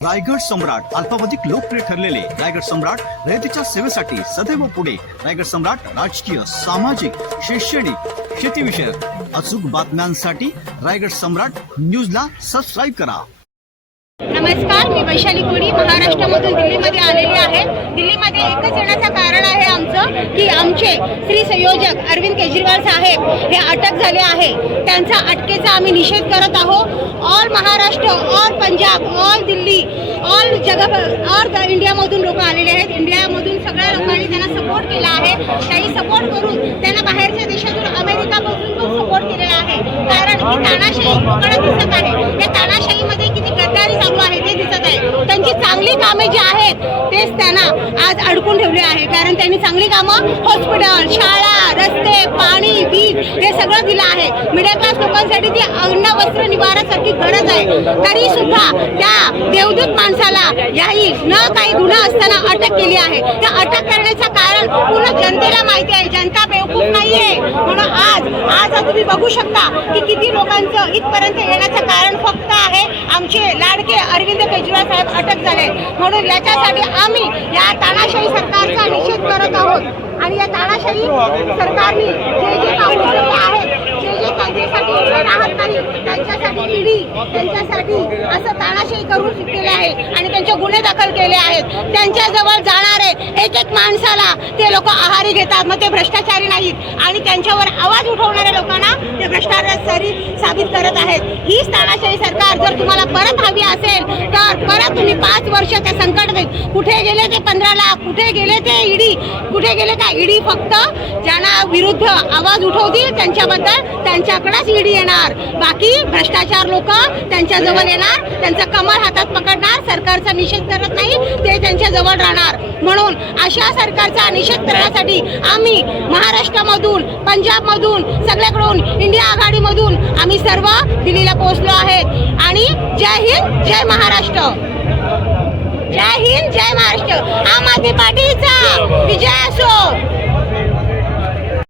रायगड सम्राट अल्पावधिक लोकप्रिय ठरलेले रायगड सम्राट रयतेच्या सेवेसाठी सदैव पुढे. रायगड सम्राट राजकीय सामाजिक शैक्षणिक शेतीविषयक अचूक बातम्यांसाठी रायगड सम्राट न्यूजला सबस्क्राईब करा. नमस्कार मी वैशाली कोळी महाराष्ट्रामधून दिल्लीमध्ये आलेली आहे दिल्लीमध्ये एकच येण्याचं कारण आहे आमचं की आमचे श्री संयोजक अरविंद केजरीवाल साहेब हे अटक झाले आहे. त्यांचा अटकेचा आम्ही निषेध करत आहोत. All Maharashtra all Punjab all Delhi all जगभ all इंडियामधून लोक आलेले आहेत. इंडियामधून सगळ्या लोकांनी त्यांना सपोर्ट केला आहे. काही सपोर्ट करून त्यांना बाहेरच्या देशातून अमेरिकापासून पण सपोर्ट केलेला आहे. कारण ही तानाशाही लोकांना दिसत आहे. या तानाशाहीमध्ये किती गद्दारी चालू आहे ते दिसत आहे. त्यांची चांगली कामे जी आहेत. तेच त्यांना आज अडकून ठेवले आहे. कारण त्यांनी चांगली कामं हॉस्पिटल शाळा रस्ते पाणी वीज हे सगळं दिलं आहे. मिडल क्लास लोकांसाठी ती अन्न वस्त्र निवारासारखी गरज आहे. तरी सुद्धा त्या देवदूत माणसाला याही न काही गुन्हा असताना अटक केली आहे. त्या अटक करण्याचं कारण पूर्ण जनतेला माहिती आहे. जनता बेवकूफ नाहीये. म्हणून आज आज तुम्ही बघू शकता की किती लोकांचं इथपर्यंत येण्याचं कारण फक्त आहे आमचे लाडके अरविंद केजरीवाल साहेब अटक झाले. म्हणून याच्यासाठी आम्ही या तानाशाही सरकारचा निषेध करत आहोत. आणि या तानाशाही सरकारने जे जे आहे त्यांच्यासाठी राहत नाही त्यांच्यासाठी ईडी त्यांच्यासाठी असं ताणाशाही करून केले आहे आणि त्यांचे गुन्हे दाखल केले आहेत. त्यांच्याजवळ जाणारे एक एक माणसाला ते लोक आहारी घेतात मग ते भ्रष्टाचारी नाहीत. आणि त्यांच्यावर आवाज उठवणाऱ्या लोकांना ते भ्रष्टाचारी साबित करत आहेत. हीच तानाशाही सरकार जर तुम्हाला परत हवी असेल तर परत तुम्ही पाच वर्ष ते संकट देत कुठे गेले ते पंधरा लाख? कुठे गेले ते ईडी? कुठे गेले का ईडी फक्त ज्यांना विरुद्ध आवाज उठवतील त्यांच्याबद्दल त्यांच्याकडेच ईडी येणार. बाकी भ्रष्टाचार लोक त्यांच्याजवळ येणार. त्यांचा कमर हातात पकडणार. सरकारचा निषेध करत नाही. ते त्यांच्या जवळ राहणार. म्हणून अशा सरकारचा निषेध करण्यासाठी आम्ही महाराष्ट्रामधून पंजाबमधून सगळ्याकडून इंडिया आघाडीमधून आम्ही सर्व दिल्लीला पोहोचलो आहेत. आणि जय हिंद जय महाराष्ट्र. जय हिंद जय महाराष्ट्र. आम आदमी पार्टीचा विजय असो.